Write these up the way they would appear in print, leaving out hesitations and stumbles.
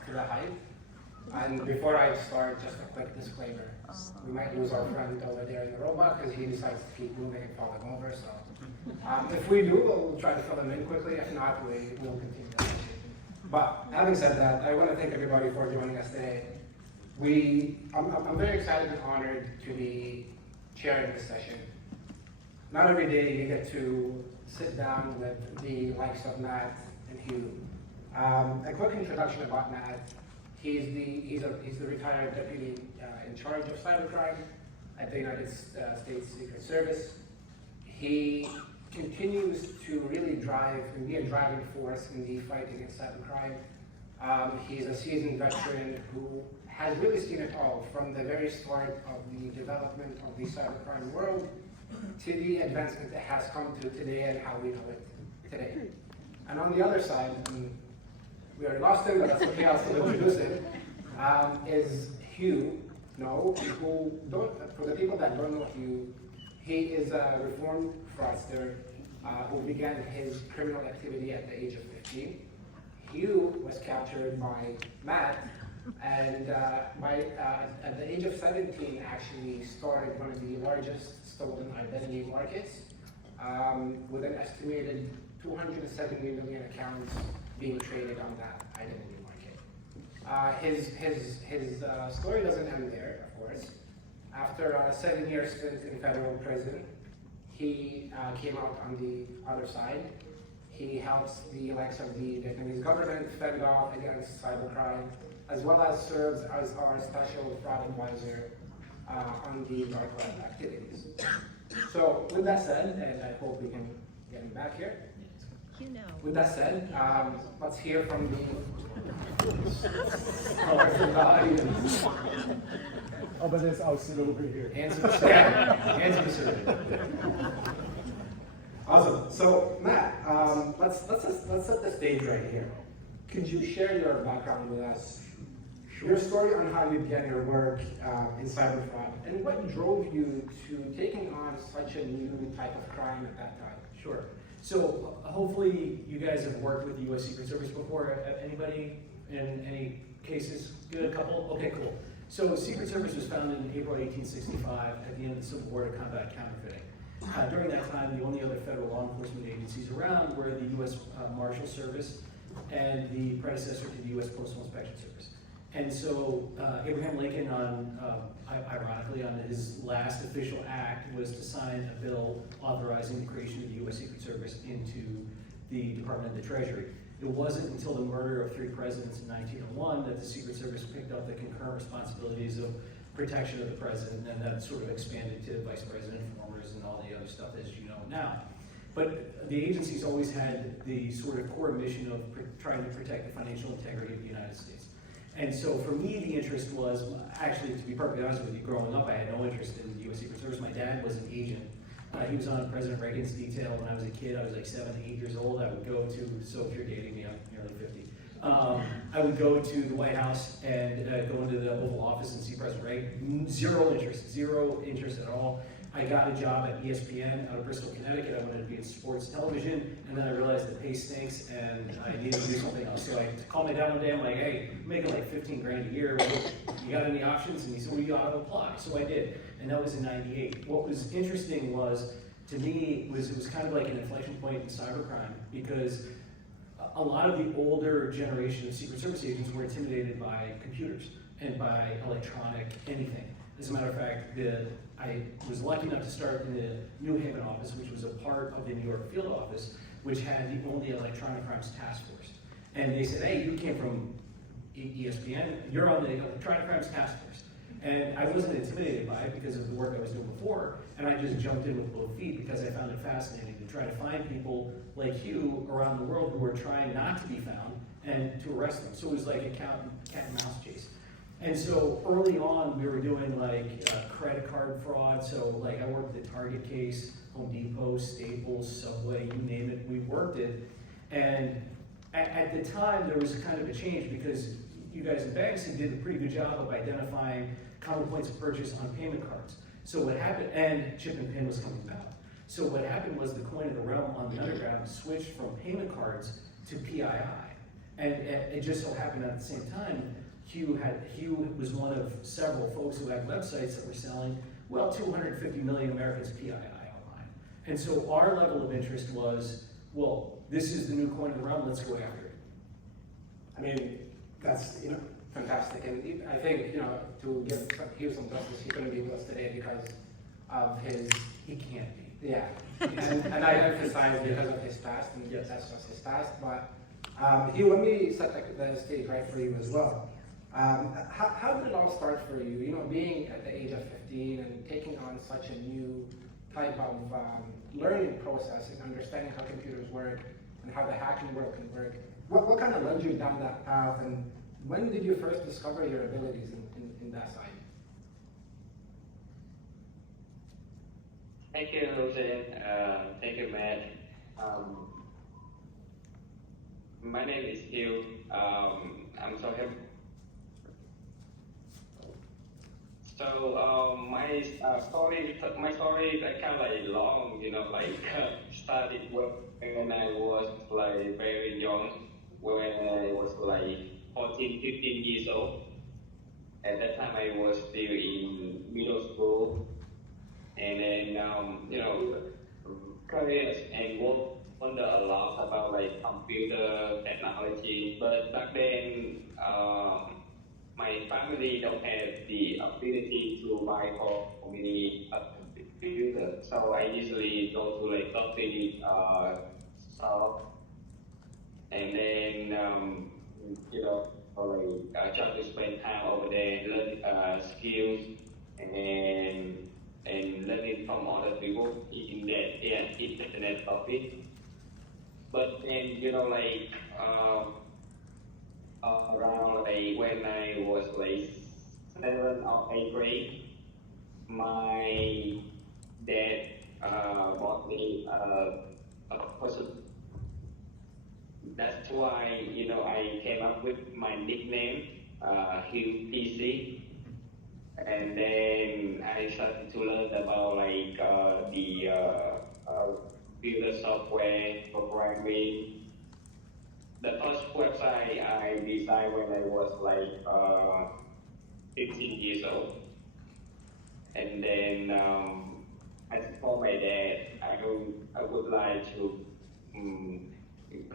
up to the hype. And before I start, just a quick disclaimer. We might lose our friend over there in the robot because he decides to keep moving and falling over. So if we do, we'll try to fill him in quickly. If not, we will continue the conversation. But having said that, I want to thank everybody for joining us today. I'm very excited and honored to be chairing this session. Not every day you get to sit down with the likes of Matt and Hugh. A quick introduction about Matt. He's the retired deputy in charge of cybercrime at the United States Secret Service. He continues to really drive and be a driving force in the fight against cybercrime. He's a seasoned veteran who has really seen it all, from the very start of the development of the cybercrime world to the advancement it has come to today and how we know it today. And on the other side, we already lost him, but that's okay, I'll still introduce him, is Hugh. For the people that don't know Hugh, he is a reformed fraudster who began his criminal activity at the age of 15. Hugh was captured by Matt, and at the age of 17 actually started one of the largest stolen identity markets with an estimated 270 million accounts being traded on that identity market. His story doesn't end there, of course. After a 7-year stint in federal prison, he came out on the other side. He helps the likes of the Vietnamese government fend off against cybercrime, as well as serves as our special fraud advisor on the dark web activities. So with that said, and I hope we can get him back here. With that said, let's hear from the audience. Oh, but there's also over here. Hands to the stand. Hands to the stand. Awesome. So Matt, let's set the stage right here. Could you share your background with us? Your story on how you began your work in cyber fraud, and what drove you to taking on such a new type of crime at that time? Sure. So hopefully you guys have worked with the U.S. Secret Service before. Anybody in any cases? Good, a couple? Okay, cool. So Secret Service was founded in April 1865 at the end of the Civil War to combat counterfeiting. During that time, the only other federal law enforcement agencies around were the U.S. Marshal Service and the predecessor to the U.S. Postal Inspection Service. And so Abraham Lincoln, ironically, on his last official act, was to sign a bill authorizing the creation of the U.S. Secret Service into the Department of the Treasury. It wasn't until the murder of 3 presidents in 1901 that the Secret Service picked up the concurrent responsibilities of protection of the president, and that sort of expanded to vice president, informers, and all the other stuff as you know now. But the agency's always had the sort of core mission of trying to protect the financial integrity of the United States. And so for me, the interest was, actually, to be perfectly honest with you, growing up, I had no interest in the U.S. Secret Service. My dad was an agent. He was on President Reagan's detail when I was a kid. I was like 7, 8 years old. I would go to, so if you're dating me, I'm nearly 50. I would go to the White House and go into the Oval Office and see President Reagan. Zero interest at all. I got a job at ESPN out of Bristol, Connecticut. I wanted to be in sports television, and then I realized the pay stinks and I needed to do something else. So I called my dad one day. I'm like, hey, I'm making like 15 grand a year. You got any options? And he said, well, you ought to apply. So I did, and that was in '98. What was interesting was, to me, it was kind of like an inflection point in cybercrime, because a lot of the older generation of Secret Service agents were intimidated by computers and by electronic anything. As a matter of fact, I was lucky enough to start in the New Haven office, which was a part of the New York field office, which had the only electronic crimes task force. And they said, hey, you came from ESPN, you're on the electronic crimes task force. And I wasn't intimidated by it because of the work I was doing before, and I just jumped in with both feet because I found it fascinating to try to find people like you around the world who were trying not to be found and to arrest them. So it was like a cat and mouse chase. And so early on, we were doing like credit card fraud. So like I worked the Target case, Home Depot, Staples, Subway, you name it, we worked it. And at the time, there was kind of a change because you guys in banks did a pretty good job of identifying common points of purchase on payment cards. So what happened, and chip and pin was coming back. So what happened was the coin of the realm on the underground switched from payment cards to PII. And it just so happened at the same time, Hugh was one of several folks who had websites that were selling, well, 250 million Americans PII online. And so our level of interest was, well, this is the new coin of the realm, let's go after it. I mean, that's, fantastic. And I think, to give Hugh some justice, he couldn't be with us today because of his, He can't be. yeah. And I emphasize because of his past, and Yes. that's just his past. But Hugh, let me set the stage right for you as well. How did it all start for you? Being at the age of 15 and taking on such a new type of learning process and understanding how computers work and how the hacking world can work. What kind of led you down that path, and when did you first discover your abilities in that side? Thank you, Jose. Thank you, Matt. My name is Hugh. I'm so happy. So my story is kind of like long, started when I was like very young, when I was like 14, 15 years old. At that time, I was still in middle school, and then careers and work wonder a lot about like computer technology. But back then, my family don't have the ability to buy for me a computer, so I usually go to like coffee shop, and then try to spend time over there, learn skills and learning from other people in that internet topic. But then around like when I was like 7 or 8 grade, my dad bought me a person. That's why I came up with my nickname, Hugh PC. And then I started to learn about like the computer software, programming. The first website I designed when I was like 15 years old. And then I told my dad I would like to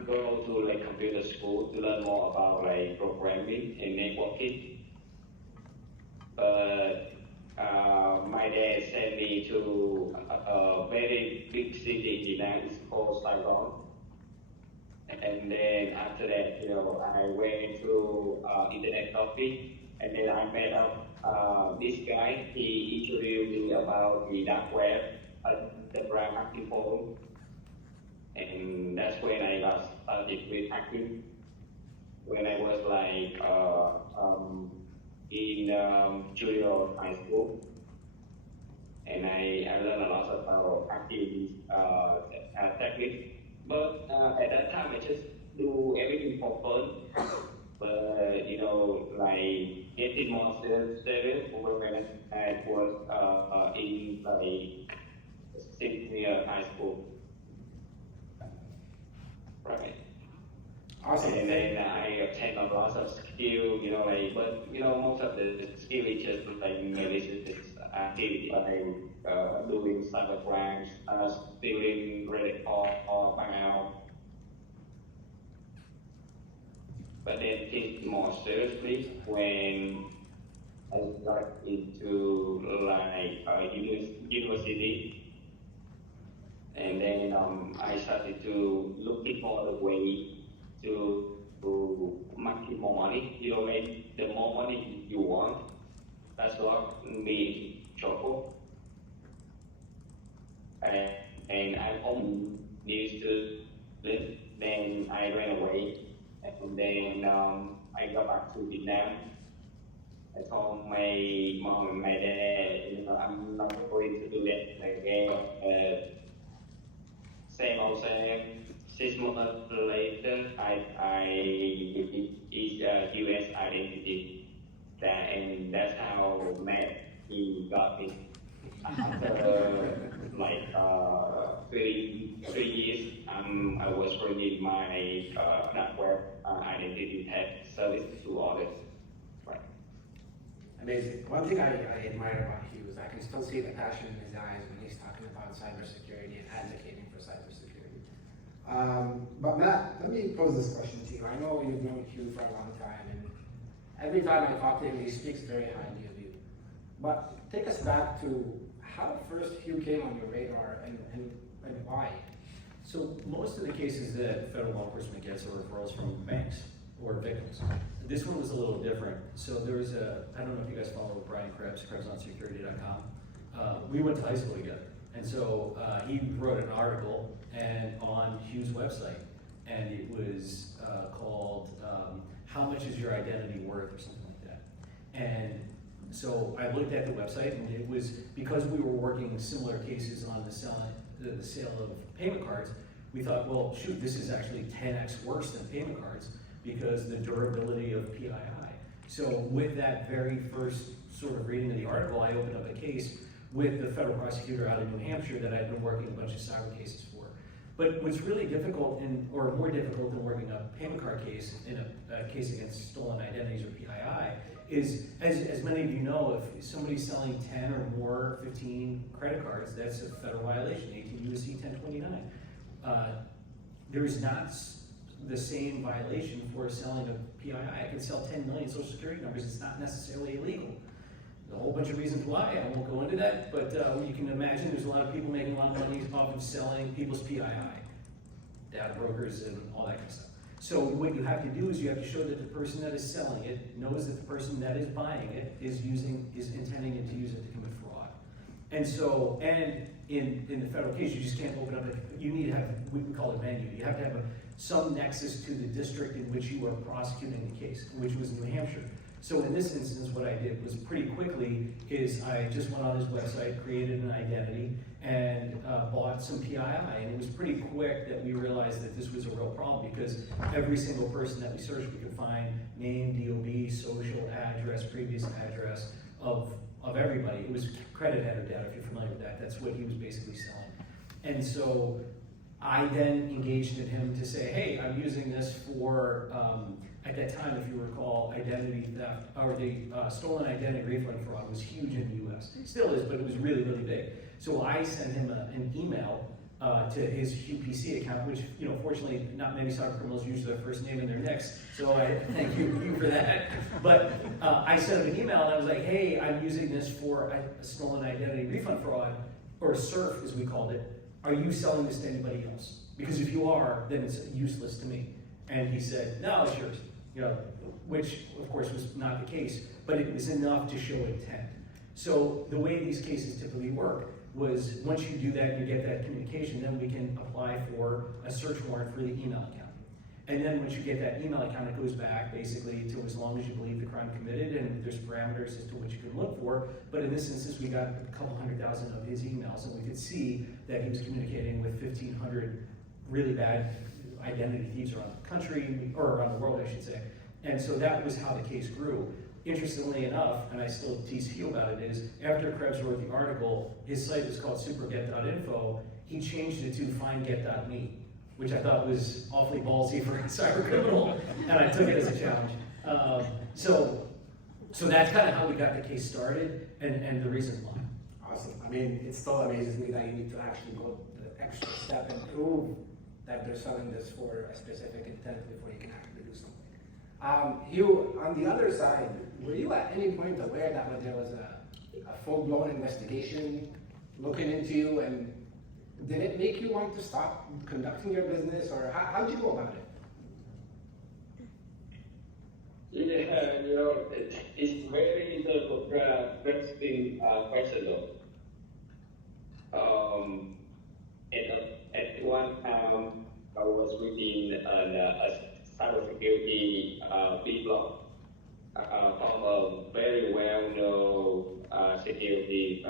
go to like computer school to learn more about like programming and networking. But my dad sent me to a very big city in the United States called Saigon. And then after that, I went to internet coffee, and then I met up this guy. He introduced me about the dark web, the brand hacking forum, and that's when I got started with hacking. When I was like in junior high school, and I learned a lot about hacking techniques. But at that time, I just do everything for fun. But like getting more serious when I was in like senior high school, right? Awesome. And then I obtained a lot of skill, but most of the skill is just like malicious activity, like doing cybercrime, stealing credit card or bank out. But then think more seriously when I got into like university, and then I started to looking for the way to make more money. Like the more money you want, that's what me trouble. And I only used to live. Then I ran away, and then I got back to Vietnam. I told my mom and my dad, I'm not going to do that again. Same old same. 6 months later, I is US identity, and that's how Matt he got me. After like 3 years, I was running my dark web identity theft service to others. Right. Amazing. One thing I admire about Hugh is I can still see the passion in his eyes when he's talking about cybersecurity and advocating for cybersecurity. But Matt, let me pose this question to you. I know you've known Hugh for a long time, and every time I talk to him, he speaks very highly of you. But take us back to how first Hugh came on your radar and why. So most of the cases that federal law enforcement gets are referrals from banks or victims. This one was a little different. So there was I don't know if you guys follow Brian Krebs, KrebsOnSecurity.com. We went to high school together. And so he wrote an article on Hugh's website, and it was called How Much Is Your Identity Worth, or something like that. And so I looked at the website, and it was because we were working similar cases on the sale of payment cards. We thought, well, shoot, this is actually 10x worse than payment cards because the durability of PII. So with that very first sort of reading of the article, I opened up a case with the federal prosecutor out of New Hampshire that I'd been working a bunch of cyber cases for. But what's really difficult, or more difficult than working a payment card case in a case against stolen identities or PII, is, as many of you know, if somebody's selling 10 or more 15 credit cards, that's a federal violation, 18 U.S.C. 1029. There is not the same violation for selling a PII. I can sell 10 million social security numbers, it's not necessarily illegal. There's a whole bunch of reasons why, I won't go into that, but you can imagine there's a lot of people making a lot of money off of selling people's PII, data brokers and all that kind of stuff. So what you have to do is you have to show that the person that is selling it knows that the person that is buying it is intending to use it to commit fraud. And so, and in the federal case, you just can't open up you need to have, we call it venue. You have to have some nexus to the district in which you are prosecuting the case, which was New Hampshire. So in this instance, what I did was pretty quickly is I just went on his website, created an identity, and bought some PII. And it was pretty quick that we realized that this was a real problem because every single person that we searched, we could find name, DOB, social address, previous address of everybody. It was credit header data, if you're familiar with that. That's what he was basically selling. And so I then engaged in him to say, hey, I'm using this for, at that time, if you recall, identity theft, or the stolen identity refund fraud was huge in the US. It still is, but it was really, really big. So I sent him an email to his UPC account, which, you know, fortunately, not many cyber criminals use their first name in their nicks, so I thank you for that. But I sent him an email and I was like, hey, I'm using this for a stolen identity refund fraud, or SURF as we called it. Are you selling this to anybody else? Because if you are, then it's useless to me. And he said, no, it's yours. You know, which of course was not the case, but it was enough to show intent. So the way these cases typically work was once you do that, you get that communication, then we can apply for a search warrant for the email account. And then once you get that email account, it goes back basically to as long as you believe the crime committed, and there's parameters as to what you can look for. But in this instance, we got a couple 100,000 of his emails, and we could see that he was communicating with 1,500 really bad identity thieves around the country, or around the world, I should say. And so that was how the case grew. Interestingly enough, and I still tease Hugh about it, is after Krebs wrote the article, his site was called superget.info, he changed it to findget.me, which I thought was awfully ballsy for a cyber criminal, and I took it as a challenge. So that's kind of how we got the case started, and the reason why. Awesome. I mean, it still amazes me that you need to actually go the extra step and prove that they're selling this for a specific intent before you can actually do something. Hugh, on the other side, were you at any point aware that there was a full-blown investigation looking into you, and did it make you want to stop conducting your business, or how did you go about it? Yeah, you know, it's very interesting question though. At one time, I was reading a cybersecurity big blog from a very well-known security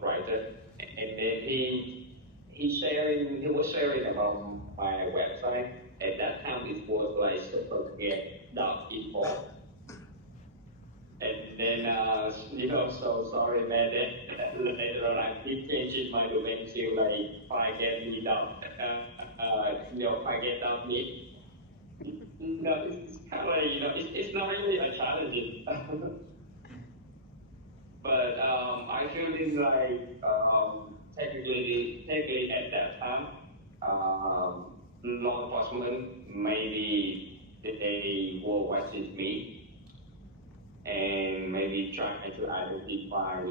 writer, and then he was sharing about my website. At that time, it was like superget.info. And then, you know, so sorry, man, then later on I keep changing my domain to like findget.me. it's kind of like, it's not really a challenge. But I feeling like technically at that time, law enforcement maybe they will watching me and maybe trying to identify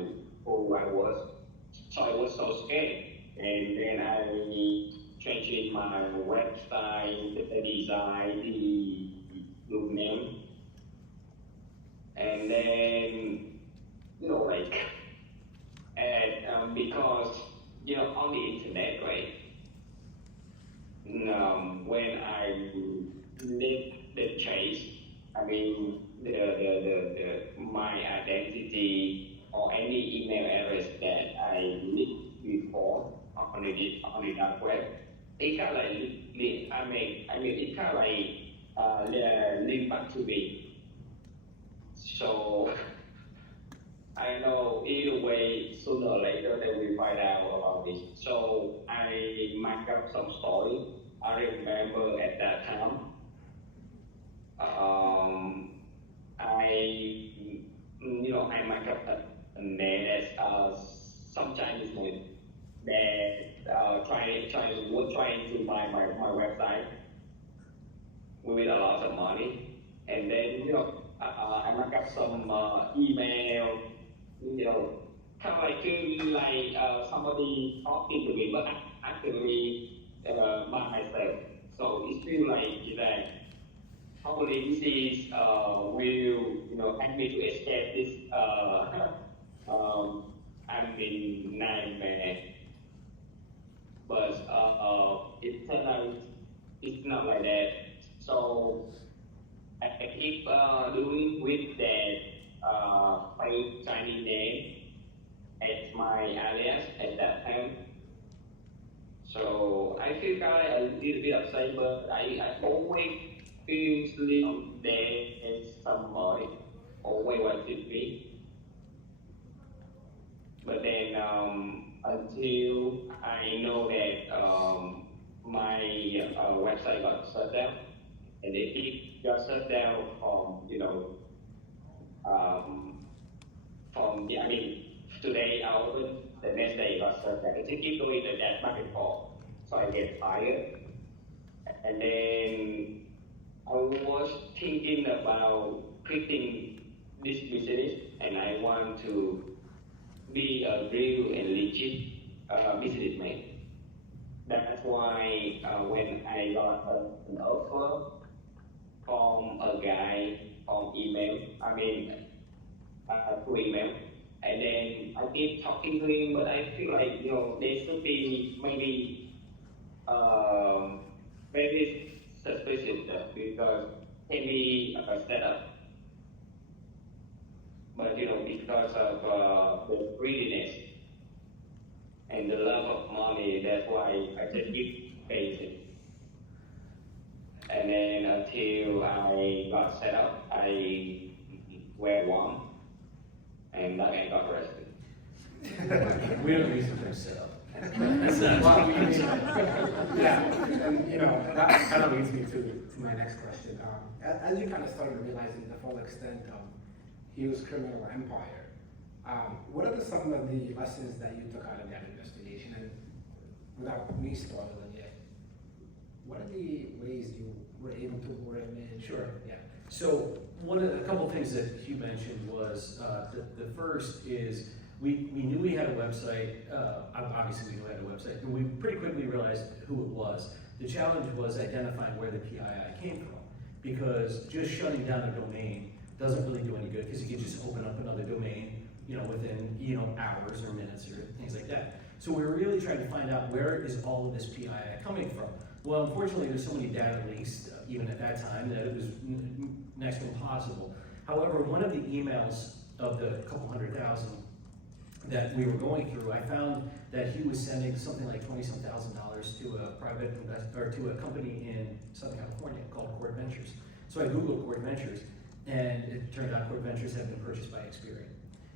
who I was. So I was so scared, and then I changed my website, the design, the name, and then like, and because on the internet, right? When I leave the chase, I mean my identity or any email address that I leaked before on the dark web, it kind of like it kind of like link back to me. So I know either way, sooner or later they will find out about this. So I make up some story. I remember at that time, I make up a name as some Chinese name that trying to buy my website with a lot of money, and then I make up some email, kind of like feeling like somebody talking to me, but actually by myself. So it feels like that hopefully this is will help me to escape this nightmare. But it turned out it's not like that. So I keep doing with that fake Chinese name as my alias at that time. So I feel kind of a little bit upset, but I always feel sleep there as somebody always watching me. But then until I know that my website got shut down, and it got shut down from today I open, the next day it got shut down. It keep doing that back and forth. So I get fired, and then I was thinking about quitting this business, and I want to be a real and legit businessman. That's why when I got an offer from a guy on email, through email, and then I keep talking to him, but I feel like there should be maybe suspicious because maybe a setup. But because of the greediness and the love of money, that's why I just keep facing. And then until I got set up, I went one, and then I got arrested. We don't use the term set up. Well, yeah, and that kind of leads me to my next question. As you kind of started realizing the full extent of Hugh's criminal empire, what are some of the lessons that you took out of that investigation? And without me spoiling it, what are the ways you were able to bring in? Sure. Yeah. So a couple things that Hugh mentioned was the first is we knew we had a website. Obviously, we knew we had a website, and we pretty quickly realized who it was. The challenge was identifying where the PII came from, because just shutting down a domain doesn't really do any good, because you can just open up another domain, within hours or minutes or things like that. So we were really trying to find out where is all of this PII coming from. Well, unfortunately, there's so many data leaks, even at that time, that it was next to impossible. However, one of the emails of the couple 100,000 that we were going through, I found that he was sending something like $20,000 to a private investor, or to a company in Southern California called Court Ventures. So I Googled Court Ventures, and it turned out Court Ventures had been purchased by Experian.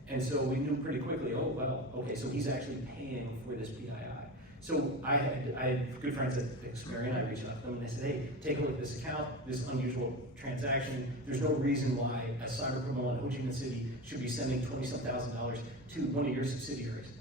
And so we knew pretty quickly, oh, well, okay, so he's actually paying for this PII. So I had good friends at Experian. I reached out to them and I said, hey, take a look at this account, this unusual transaction. There's no reason why a cyber criminal in Ho Chi Minh City should be sending $20,000 to one of your subsidiaries.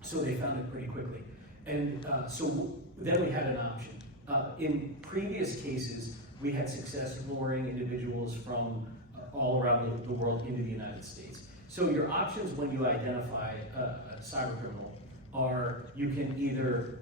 So they found it pretty quickly. And so then we had an option. In previous cases, we had success luring individuals from all around the world into the United States. So your options when you identify a cyber criminal are you can either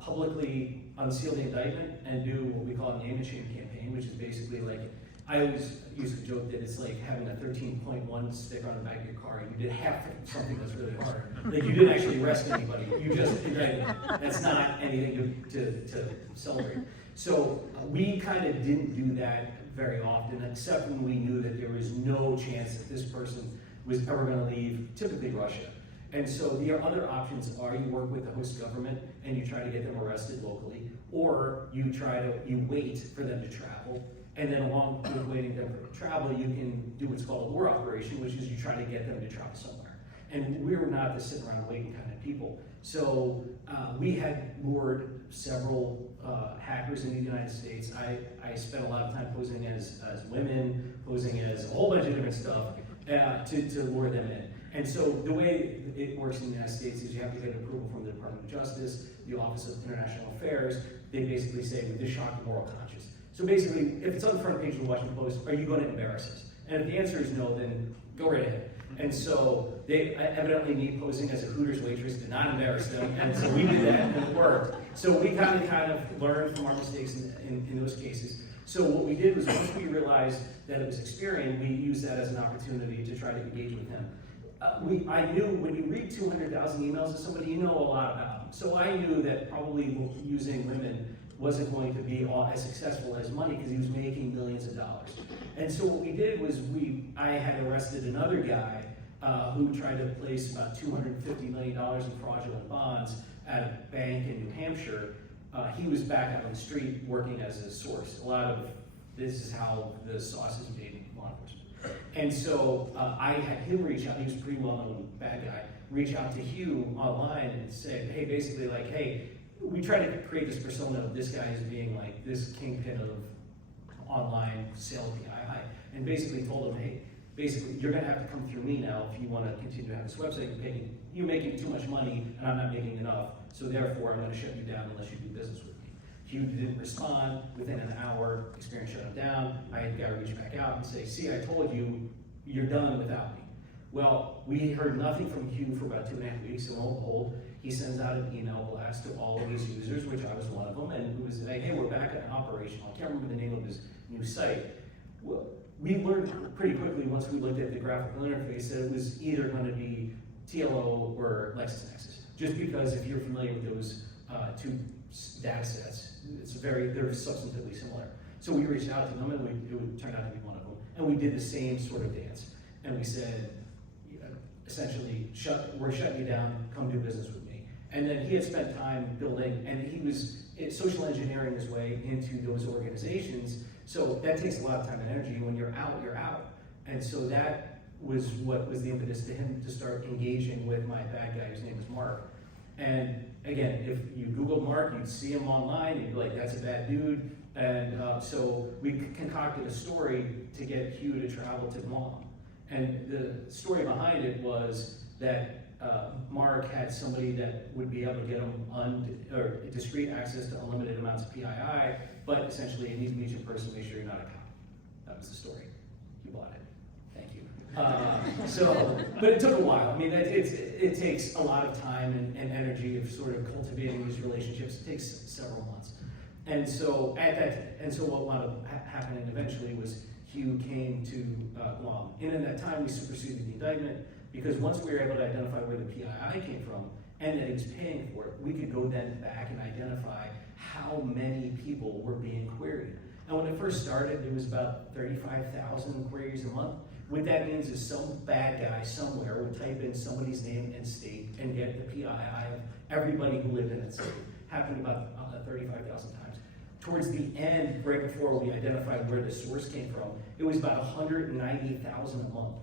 publicly unseal the indictment and do what we call a name and shame campaign, which is basically like, I always used to joke that it's like having a 13.1 sticker on the back of your car. You did half something that's really hard. Like you didn't actually arrest anybody. You just indicted them. That's not anything to celebrate. So we kind of didn't do that very often, except when we knew that there was no chance that this person was ever going to leave, typically Russia. And so the other options are you work with the host government and you try to get them arrested locally, or you wait for them to travel, and then along with waiting for them to travel, you can do what's called a lure operation, which is you try to get them to travel somewhere. And we're not the sit around waiting kind of people. So we had lured several hackers in the United States. I spent a lot of time posing as women, posing as a whole bunch of different stuff to lure them in. And so the way it works in the United States is you have to get approval from the Department of Justice, the Office of International Affairs. They basically say, would this shock the moral conscience? So basically, if it's on the front page of the Washington Post, are you going to embarrass us? And if the answer is no, then go right ahead. And so they evidently me posing as a Hooters waitress did not embarrass them, and so we did that and it worked. So we kind of learned from our mistakes in those cases. So what we did was once we realized that it was Experian, we used that as an opportunity to try to engage with them. I knew when you read 200,000 emails to somebody, you know a lot about them. So I knew that probably using women wasn't going to be as successful as money because he was making millions of dollars. And so what we did was I had arrested another guy who tried to place about $250 million in fraudulent bonds at a bank in New Hampshire. He was back out on the street working as a source. This is how the sauce is made in law enforcement. And so I had him reach out, he was a pretty well-known bad guy, reach out to Hugh online and say, hey, basically like, hey, we try to create this persona of this guy as being like this kingpin of online sale PII, and basically told him, hey, basically you're gonna have to come through me now if you wanna continue to have this website. You're making too much money and I'm not making enough, so therefore I'm gonna shut you down unless you do business with me. Hugh didn't respond. Within an hour, Experian shut him down. I had the guy reach back out and say, see, I told you, you're done without me. Well, we heard nothing from Hugh for about 2.5 weeks, and lo and behold, he sends out an email blast to all of his users, which I was one of them, and it was like, hey, we're back at operational. I can't remember the name of his new site. Well, we learned pretty quickly once we looked at the graphical interface that it was either going to be TLO or LexisNexis, just because if you're familiar with those two data sets, they're substantively similar. So we reached out to them, and it would turn out to be one of them, and we did the same sort of dance. And we said, essentially, we're shutting you down, come do business with me. And then he had spent time building, and he was social engineering his way into those organizations. So that takes a lot of time and energy. When you're out, you're out. And so that was what was the impetus to him to start engaging with my bad guy, whose name was Mark. And again, if you Googled Mark, you'd see him online, and you'd be like, that's a bad dude. And so we concocted a story to get Hugh to travel to Guam. And the story behind it was that Mark had somebody that would be able to get him discrete access to unlimited amounts of PII, but essentially you need to meet you in person, make sure you're not a cop. That was the story. You bought it. Thank you. But it took a while. I mean, it takes a lot of time and energy of sort of cultivating these relationships. It takes several months. And so what wound up happening eventually was Hugh came to Guam. And in that time, we superseded the indictment because once we were able to identify where the PII came from and that he was paying for it, we could go then back and identify how many people were being queried. And when it first started, there was about 35,000 queries a month. What that means is some bad guy somewhere would type in somebody's name and state and get the PII of everybody who lived in that state. Happened about 35,000 times. Towards the end, right before we identified where the source came from, it was about 190,000 a month.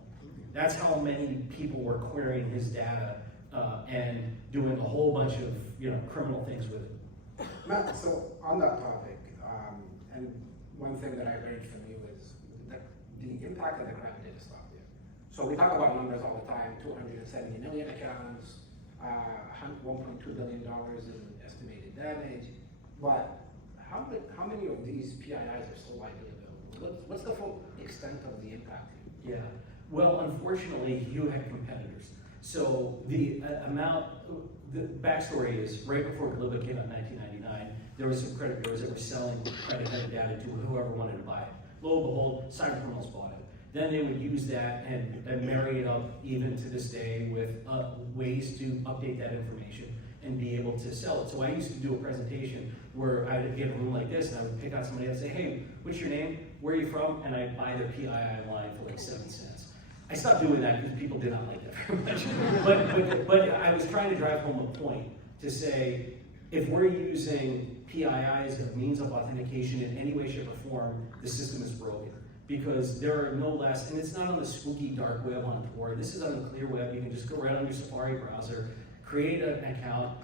That's how many people were querying his data and doing a whole bunch of criminal things with it. Matt, so on that topic, and one thing that I heard from you is that the impact of the crime didn't stop there. So we talk about numbers all the time, 270 million accounts, $1.2 billion in estimated damage, but how many of these PIIs are still widely available? What's the full extent of the impact here? Yeah, well, unfortunately, you had competitors. So the the backstory is right before Global came out in 1999, there was some credit bureaus that were selling credit data to whoever wanted to buy it. Lo and behold, cybercriminals bought it. Then they would use that and marry it up even to this day with ways to update that information and be able to sell it. So I used to do a presentation where I would get a room like this and I would pick out somebody and say, hey, what's your name? Where are you from? And I'd buy their PII line for like 7 cents. I stopped doing that because people did not like that very much. but I was trying to drive home a point to say, if we're using PII as a means of authentication in any way, shape, or form, the system is broken. Because there are no less, and it's not on the spooky dark web on Tor. This is on the clear web. You can just go right on your Safari browser, create an account,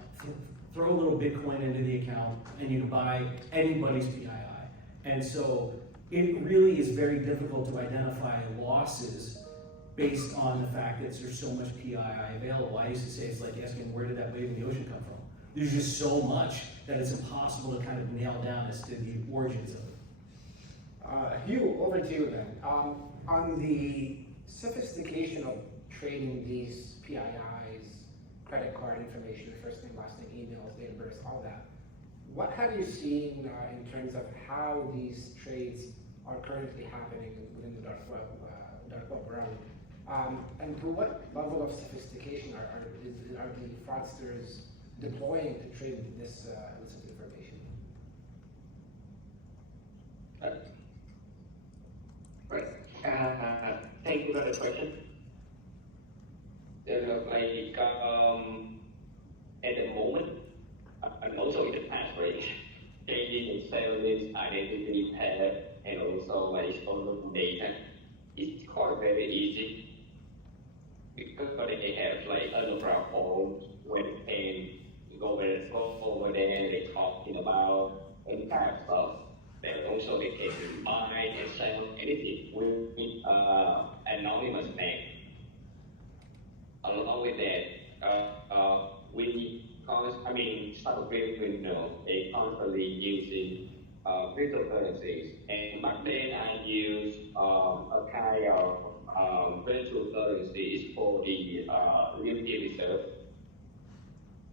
throw a little Bitcoin into the account, and you can buy anybody's PII. And so it really is very difficult to identify losses based on the fact that there's so much PII available. I used to say it's like asking, where did that wave in the ocean come from? There's just so much that it's impossible to kind of nail down as to the origins of it. Hugh, over to you then. On the sophistication of trading these PIIs, credit card information, first name, last name, emails, date of birth, all that, what have you seen in terms of how these trades are currently happening within the dark web realm? And to what level of sophistication are the fraudsters deploying to trade this illicit information? Right. Thank you for the question. At the moment, and also in the past, right, changing and selling identity pair and also stolen data is quite very easy because they have underground phones when they go over there and they talking about any kind of stuff. Then also they can buy and sell anything with anonymous name. Along with that, cybercriminal, they constantly using cryptocurrencies. And back then I used a kind of virtual currencies for the liquidity reserve,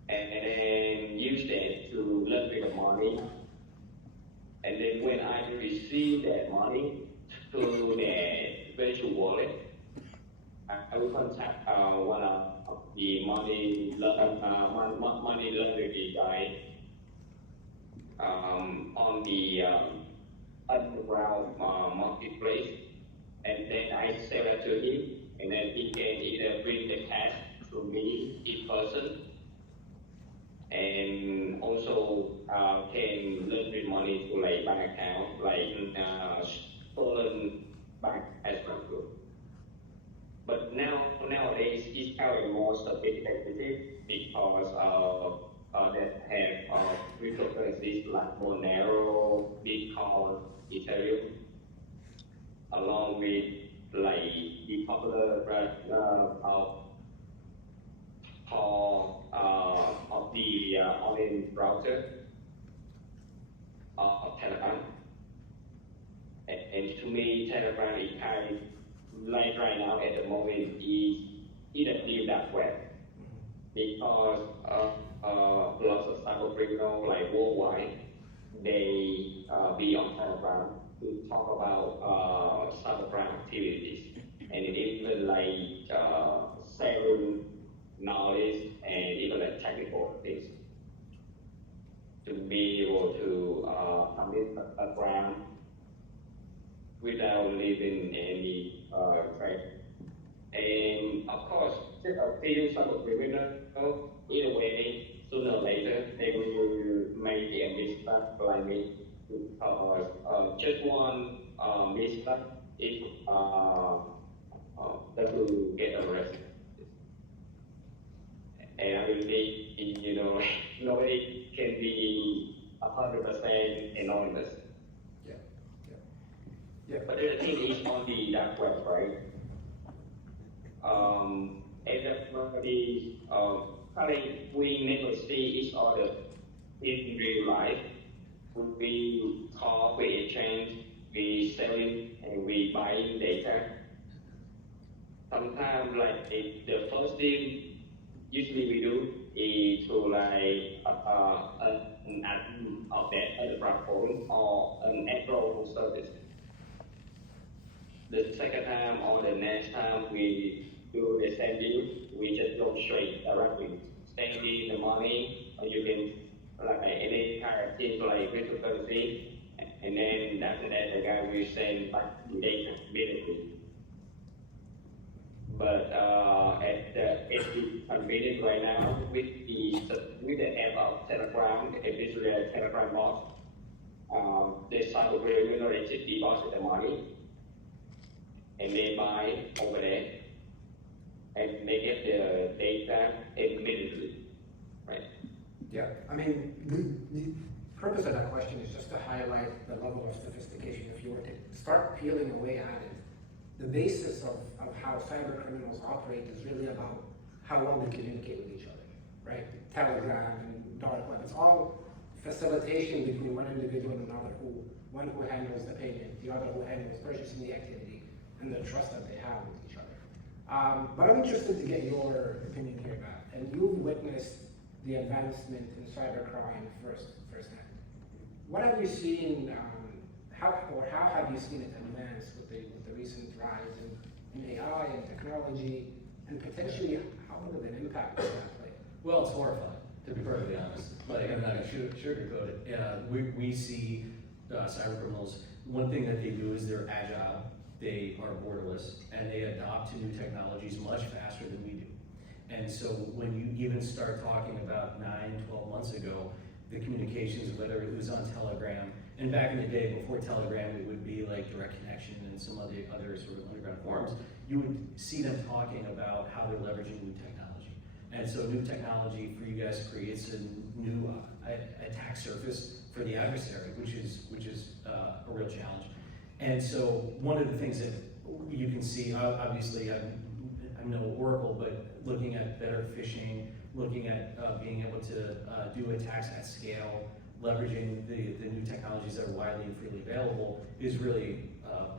and then use that to launder the money. And then when I receive that money through the virtual wallet, I will contact one of the money laundering guy on the underground marketplace, and then I sell it to him, and then he can either bring the cash to me in person, and also can launder money to bank account, stolen bank as well. But nowadays it's kind of more sophisticated because that have cryptocurrencies like Monero, Bitcoin, Ethereum, along with the popular of the online browser of Telegram. And to me, Telegram is kind of right now at the moment is either the dark web, because lots of cybercriminals worldwide, they be on Telegram to talk about cybercrime activities, and even selling knowledge and even technical things to be able to commit a crime without leaving any trace. And of course, just a few cybercriminals, either way, sooner or later, they will make a mistake like me, because just one mistake, that will get arrested. and I believe, nobody can be 100% anonymous. Yeah. Yeah. But the thing is on the dark web, right? Everybody, currently we never see each other in real life. We talk, we exchange, we selling, and we buying data. Sometimes, like the first thing usually we do is to like an admin of that other platform or an Apple service. The second time or the next time we do the same deal, we just go straight directly, sending the money, or you can like any kind of thing like cryptocurrency, and then after that the guy will send back the data immediately. But at the convenience right now with the app of Telegram, especially a Telegram bot, the cybercriminal actually deposit the money and they buy over there and they get the data immediately, right? Yeah, I mean, the purpose of that question is just to highlight the level of sophistication. If you were to start peeling away at it, the basis of how cyber criminals operate is really about how well they communicate with each other, right? Telegram and dark web, it's all facilitation between one individual and another, one who handles the payment, the other who handles purchasing the activity, and the trust that they have with each other. But I'm interested to get your opinion here, Matt. And you've witnessed the advancement in cybercrime firsthand. What have you seen? How have you seen it advance with the recent rise in AI and technology, and potentially how big of an impact does that play? Well, it's horrifying, to be perfectly honest. Like, I'm not going to sugarcoat it. We see cyber criminals. One thing that they do is they're agile, they are borderless, and they adopt to new technologies much faster than we do. And so when you even start talking about 9, 12 months ago, the communications, whether it was on Telegram, and back in the day before Telegram, it would be like Direct Connection and some of the other sort of underground forums, you would see them talking about how they're leveraging new technology. And so new technology for you guys creates a new attack surface for the adversary, which is a real challenge. And so one of the things that you can see, obviously I'm no oracle, but looking at better phishing, looking at being able to do attacks at scale, leveraging the new technologies that are widely and freely available is really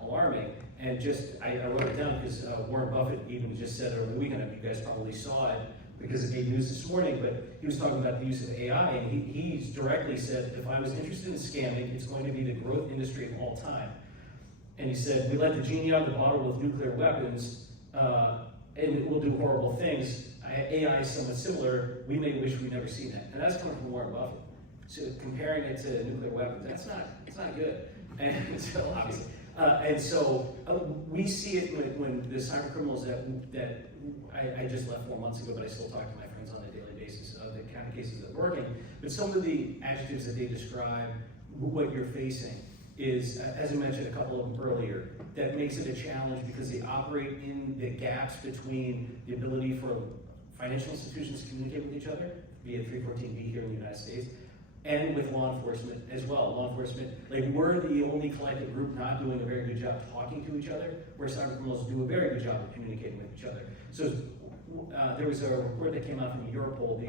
alarming. And I wrote it down because Warren Buffett even just said over the weekend, you guys probably saw it because it made news this morning, but he was talking about the use of AI, and he directly said, if I was interested in scamming, it's going to be the growth industry of all time. And he said, we let the genie out of the bottle with nuclear weapons, and it will do horrible things. AI is somewhat similar. We may wish we'd never seen that. And that's coming from Warren Buffett. So comparing it to nuclear weapons, it's not good. And so obviously, we see it when the cyber criminals that I just left 4 months ago, but I still talk to my friends on a daily basis of the kind of cases that are working. But some of the adjectives that they describe what you're facing is, as I mentioned a couple of them earlier, that makes it a challenge because they operate in the gaps between the ability for financial institutions to communicate with each other, via 314B here in the United States, and with law enforcement as well. Law enforcement, like we're the only collective group not doing a very good job talking to each other, where cyber criminals do a very good job of communicating with each other. So there was a report that came out from Europol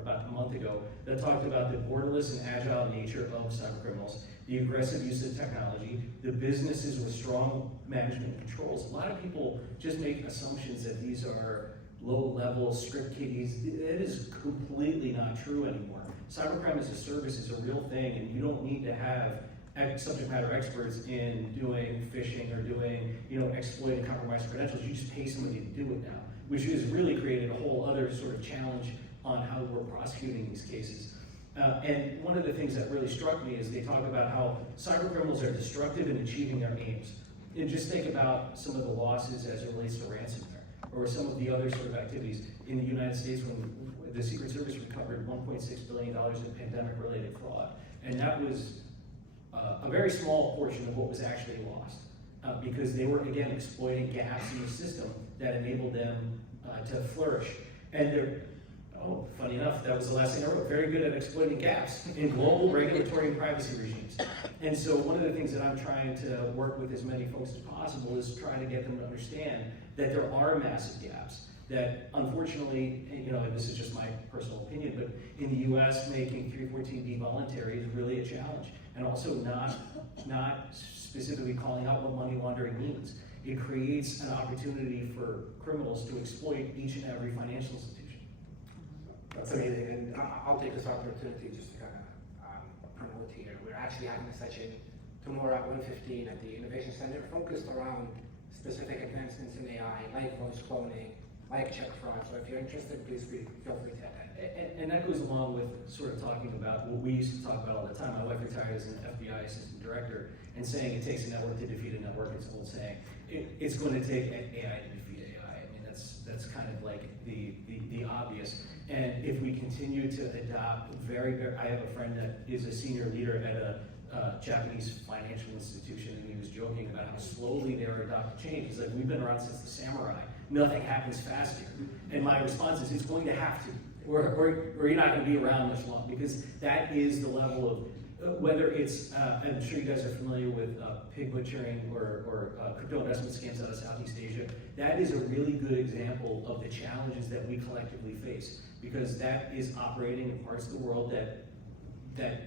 about a month ago that talked about the borderless and agile nature of cyber criminals, the aggressive use of technology, the businesses with strong management controls. A lot of people just make assumptions that these are low-level script kiddies. It is completely not true anymore. Cybercrime as a service is a real thing, and you don't need to have subject matter experts in doing phishing or doing, exploiting compromised credentials. You just pay somebody to do it now, which has really created a whole other sort of challenge on how we're prosecuting these cases. And one of the things that really struck me is they talk about how cyber criminals are destructive in achieving their aims. And just think about some of the losses as it relates to ransomware, or some of the other sort of activities in the United States when the Secret Service recovered $1.6 billion in pandemic-related fraud. And that was a very small portion of what was actually lost, because they were, again, exploiting gaps in the system that enabled them to flourish. And Oh, funny enough, that was the last thing I wrote. Very good at exploiting gaps in global regulatory and privacy regimes. And so one of the things that I'm trying to work with as many folks as possible is trying to get them to understand that there are massive gaps. That unfortunately, you know, and this is just my personal opinion, but in the US, making 314D voluntary is really a challenge. And also not specifically calling out what money laundering means. It creates an opportunity for criminals to exploit each and every financial institution. That's amazing, and I'll take this opportunity just to kind of promote here. We're actually having a session tomorrow at 1:15 at the Innovation Center focused around specific advancements in AI, like voice cloning, like check fraud. So if you're interested, please feel free to attend. And that goes along with sort of talking about what we used to talk about all the time. My wife retired as an FBI assistant director, and saying it takes a network to defeat a network is an old saying. It's going to take AI to defeat AI. I mean, that's kind of like the obvious. And if we continue to adopt I have a friend that is a senior leader at a Japanese financial institution, and he was joking about how slowly they are adopting change. He's like, we've been around since the samurai. Nothing happens fast here. And my response is, it's going to have to. Or you're not going to be around much long, because that is the level of, whether it's, I'm sure you guys are familiar with pig butchering or crypto investment scams out of Southeast Asia. That is a really good example of the challenges that we collectively face, because that is operating in parts of the world that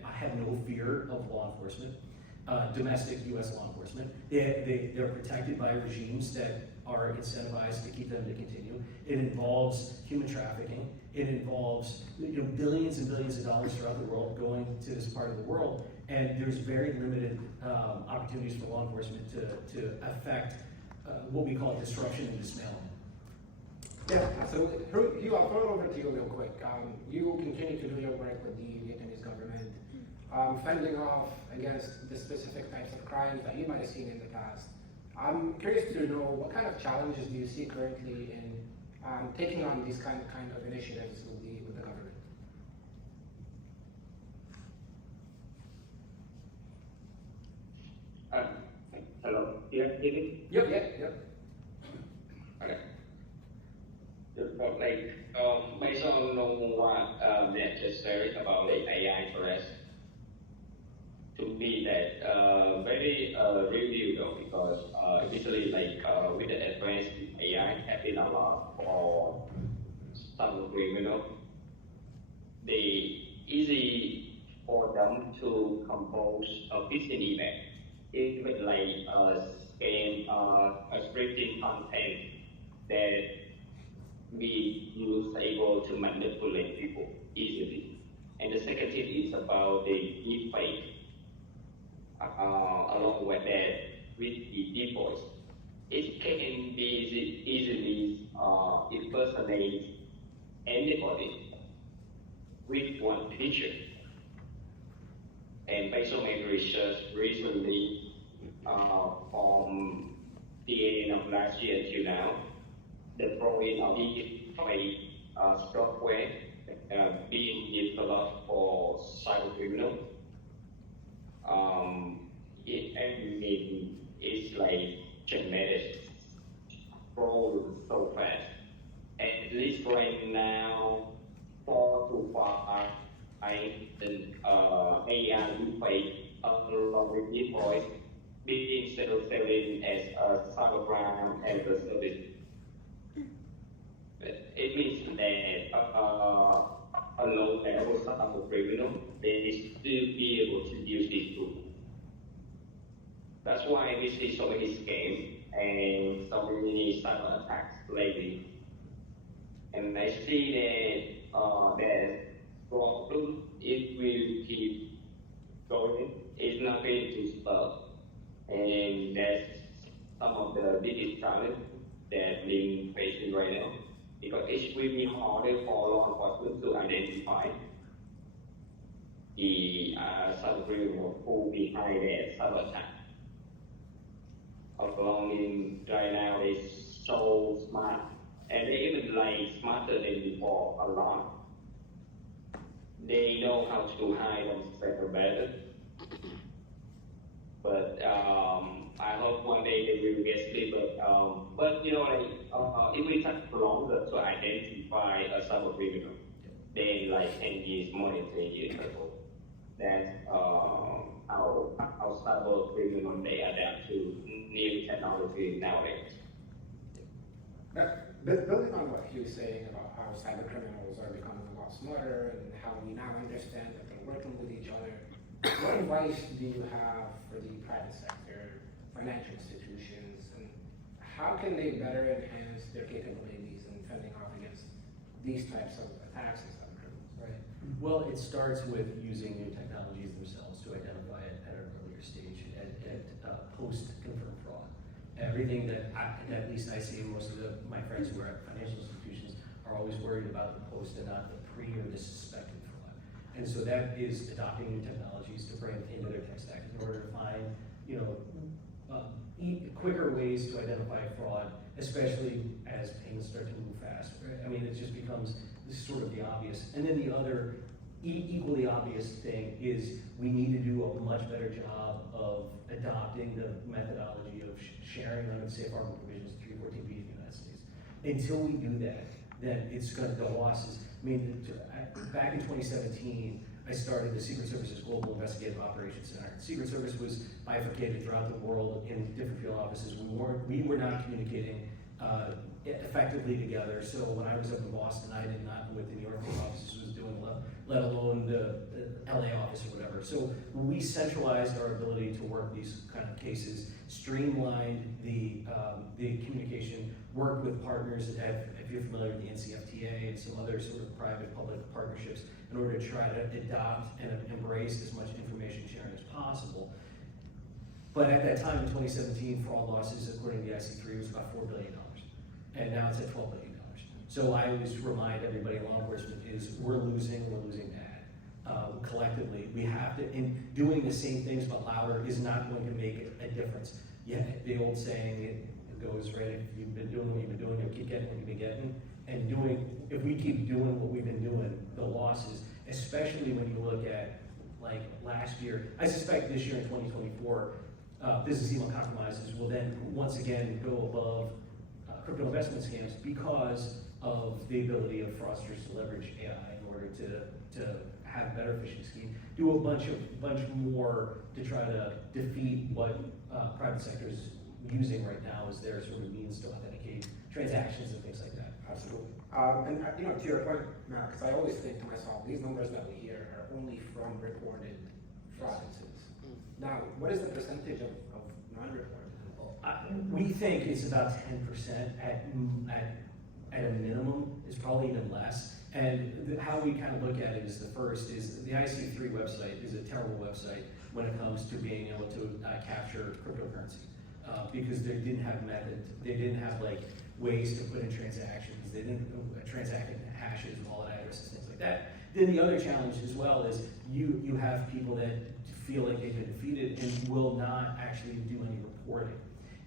have no fear of law enforcement, domestic U.S. law enforcement. They're protected by regimes that are incentivized to keep them to continue. It involves human trafficking. It involves billions and billions of dollars throughout the world going to this part of the world, and there's very limited opportunities for law enforcement to affect what we call disruption and dismantling. Yeah, absolutely. Hugh, I'll throw it over to you real quick. You continue to do your work with the Vietnamese government, fending off against the specific types of crimes that you might have seen in the past. I'm curious to know, what kind of challenges do you see currently in taking on these kind of initiatives with the government? Hello, you hear me? Yep. Okay. Based on what Nat just said about the AI threats, to me that very review though, because usually with the advanced AI happening a lot for some criminal, they easy for them to compose a phishing event, even like scam a scripting content that we use able to manipulate people easily. And the second thing is about the deepfake. Along with that, with the deep voice, it can be easily impersonate anybody with one picture. And based on my research recently, from the end of last year till now, the growing of deepfake software being developed for cybercriminal. It's like tremendous, grow so fast. At least right now, 4 to 5 AI deepfake along with deep voice being selling as a cybercrime as a service. It means that along level cybercriminal, they still be able to use this tool. That's why we see so many scams and so many cyber attacks lately. And I see that problem, it will keep going. It's not going to stop. And that's some of the biggest challenges that we're facing right now. Because it's really harder for law enforcement to identify the cybercriminal who behind that cyber attack. Along right now, they're so smart, and they even smarter than before a lot. They know how to hide themselves better. But I hope one day they will get sleep. But it will take longer to identify a cybercriminal. then like 10 years, more than 10 years ago. That's how cyber criminals they adapt to new technology nowadays. Building on what he was saying about how cyber criminals are becoming a lot smarter and how we now understand that they're working with each other, what advice do you have for the private sector, financial institutions, and how can they better enhance their capabilities in fending off against these types of attacks and cyber criminals? Right. Well, it starts with using new technologies themselves to identify it at an earlier stage at post-confirmed fraud. Everything that at least I see, most of my friends who are at financial institutions are always worried about the post and not the pre or the suspected fraud. And so that is adopting new technologies to bring into their tech stack in order to find, quicker ways to identify fraud, especially as payments start to move fast. Right? I mean, it just becomes sort of the obvious. And then the other equally obvious thing is we need to do a much better job of adopting the methodology of sharing under the safe harbor provisions of 314B in the United States. Until we do that, then it's going to, the losses. I mean, back in 2017, I started the Secret Service's Global Investigative Operations Center. The Secret Service was bifurcated throughout the world in different field offices. We were not communicating effectively together. So when I was up in Boston, I did not know what the New York field offices was doing, let alone the LA office or whatever. So we centralized our ability to work these kind of cases, streamlined the communication, worked with partners, if you're familiar with the NCFTA and some other sort of private-public partnerships, in order to try to adopt and embrace as much information sharing as possible. But at that time in 2017, fraud losses, according to the IC3, was about $4 billion. And now it's at $12 billion. So I always remind everybody in law enforcement is we're losing bad. Collectively, we have to, in doing the same things but louder is not going to make a difference. Yeah, the old saying, it goes, right, if you've been doing what you've been doing, you'll keep getting what you've been getting. And if we keep doing what we've been doing, the losses, especially when you look at like last year, I suspect this year in 2024, business email compromises will then once again go above crypto investment scams because of the ability of fraudsters to leverage AI in order to have better phishing scheme, do a bunch more to try to defeat what private sector is using right now as their sort of means to authenticate transactions and things like that. Absolutely. And to your point, Matt, because I always think to myself, these numbers that we hear are only from reported fraud incidents. Now, what is the percentage of non-reported? We think it's about 10% at a minimum. It's probably even less. And how we kind of look at it is the IC3 website is a terrible website when it comes to being able to capture cryptocurrency because they didn't have methods. They didn't have like ways to put in transactions. They didn't transacting hashes, wallet addresses, things like that. Then the other challenge as well is you have people that feel like they've been defeated and will not actually do any reporting.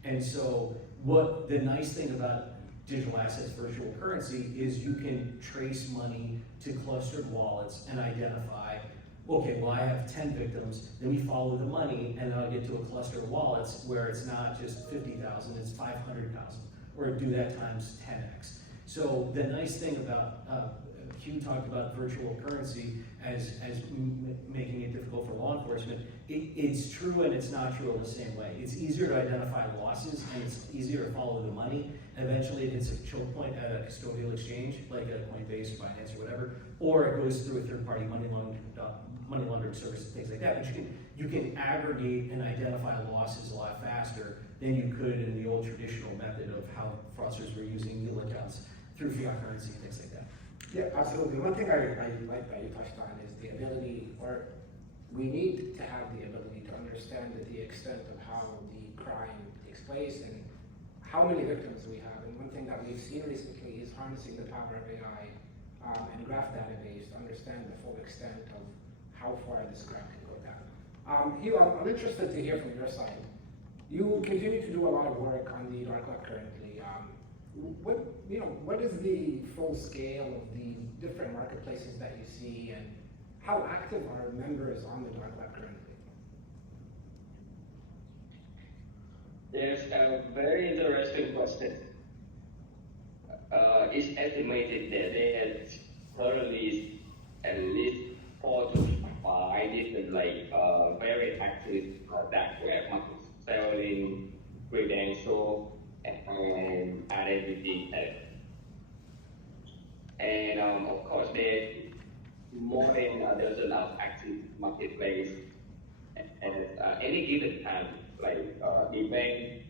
And so what the nice thing about digital assets virtual currency is you can trace money to clustered wallets and identify, okay, well I have 10 victims, then we follow the money and then I'll get to a cluster of wallets where it's not just 50,000, it's 500,000, or do that times 10x. So the nice thing about, Hugh talked about virtual currency as making it difficult for law enforcement. It's true and it's not true in the same way. It's easier to identify losses and it's easier to follow the money. Eventually it hits a choke point at a custodial exchange, like a Coinbase, Binance, or whatever, or it goes through a third-party money laundering service and things like that. But you can aggregate and identify losses a lot faster than you could in the old traditional method of how fraudsters were using mule accounts through fiat currency and things like that. Yeah, absolutely. One thing I like that you touched on is the ability, or we need to have the ability to understand the extent of how the crime takes place and how many victims we have. And one thing that we've seen recently is harnessing the power of AI and graph database to understand the full extent of how far this crime can go down. Hugh, I'm interested to hear from your side. You continue to do a lot of work on the dark web currently. What is the full scale of the different marketplaces that you see, and how active are members on the dark web currently? There's a very interesting question. It's estimated that there currently at least 4 to 5 different very active dark web market selling credential and identity theft. And of course, there more than a dozen of active marketplace at any given time, depend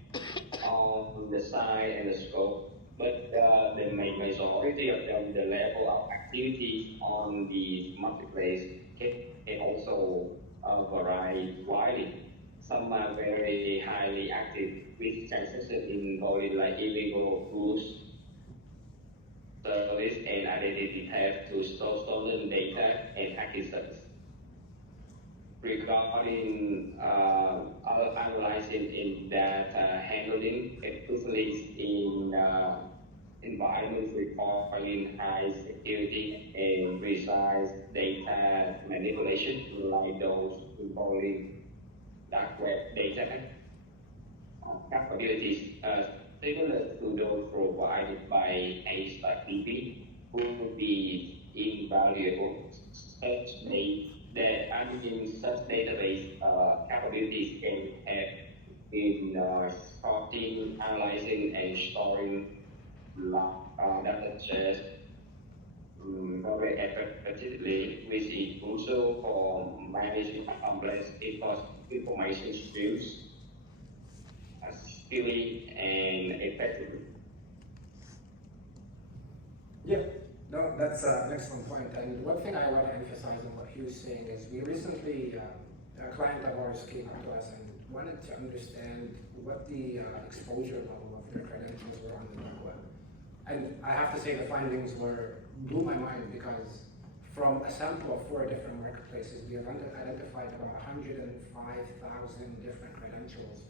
on the size and the scope. But the majority of them, the level of activity on the marketplace can also vary widely. Some are very highly active with transactions involving illegal goods, service, and identity theft to stolen data and acquisitions. Regarding analyzing in data handling, especially in environments requiring high security and precise data manipulation, like those involving dark web data capabilities similar to those provided by Heist kingpin would be invaluable. Such database capabilities can help in sorting, analyzing, and storing data sets very effectively, which is crucial for managing complex information streams skillfully and effectively. Yeah, no, that's an excellent point. And one thing I want to emphasize on what he was saying is we recently, a client of ours came up to us and wanted to understand what the exposure level of their credentials were on the dark web. And I have to say the findings blew my mind, because from a sample of 4 different marketplaces, we have identified about 105,000 different credentials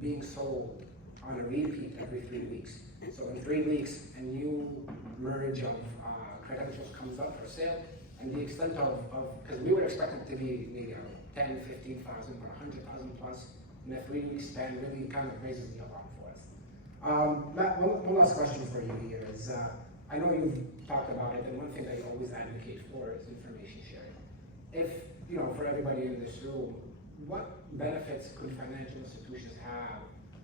being sold on a repeat every 3 weeks. So in 3 weeks, a new merge of credentials comes up for sale, and the extent of because we were expecting it to be maybe 10, 15,000 or 100,000 plus, in a 3 week span really kind of raises the alarm for us. Matt, one last question for you here is, I know you've talked about it, and one thing that you always advocate for is information sharing. If, for everybody in this room, what benefits could financial institutions have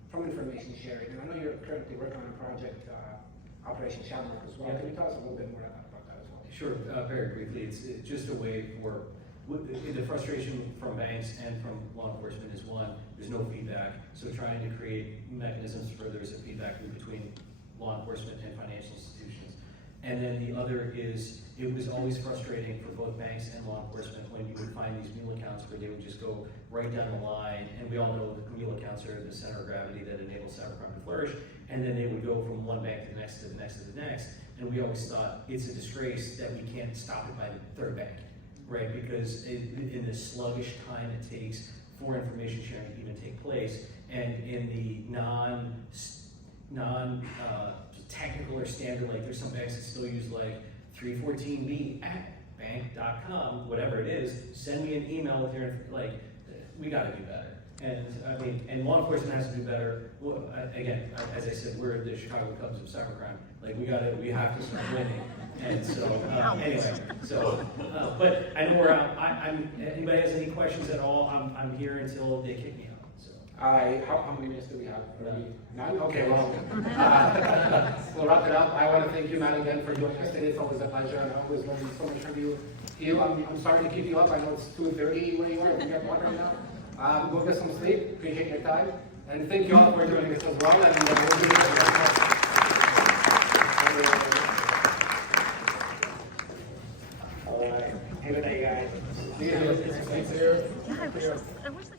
from information sharing? And I know you're currently working on a project, Operation Shamrock as well. Can you tell us a little bit more about that as well? Sure, very briefly, it's just a way for, the frustration from banks and from law enforcement is one, there's no feedback, so trying to create mechanisms where there's a feedback loop between law enforcement and financial institutions. And then the other is, it was always frustrating for both banks and law enforcement when you would find these mule accounts where they would just go right down the line, and we all know that mule accounts are the center of gravity that enables cybercrime to flourish, and then they would go from one bank to the next, to the next, to the next, and we always thought it's a disgrace that we can't stop it by the 3rd bank, right? Because in the sluggish time it takes for information sharing to even take place, and in the non technical or standard, there's some banks that still use 314B at bank.com, whatever it is, send me an email with your, we gotta do better. And and law enforcement has to do better. Well, again, as I said, we're the Chicago Cubs of cybercrime. We have to start winning. And so, anyway, but I know we're out. Anybody has any questions at all, I'm here until they kick me out. So. How many minutes do we have? None? Okay, well, we'll wrap it up. I want to thank you, Matt, again for joining us today. It's always a pleasure, and I always learn so much from you. I'm sorry to keep you up. I know it's 2:30 where you are. We have one right now. Go get some sleep. Appreciate your time, and thank you all for joining us as well. And we'll be All right. Have a good day, guys. See you. Thanks, sir. Yeah, I wish the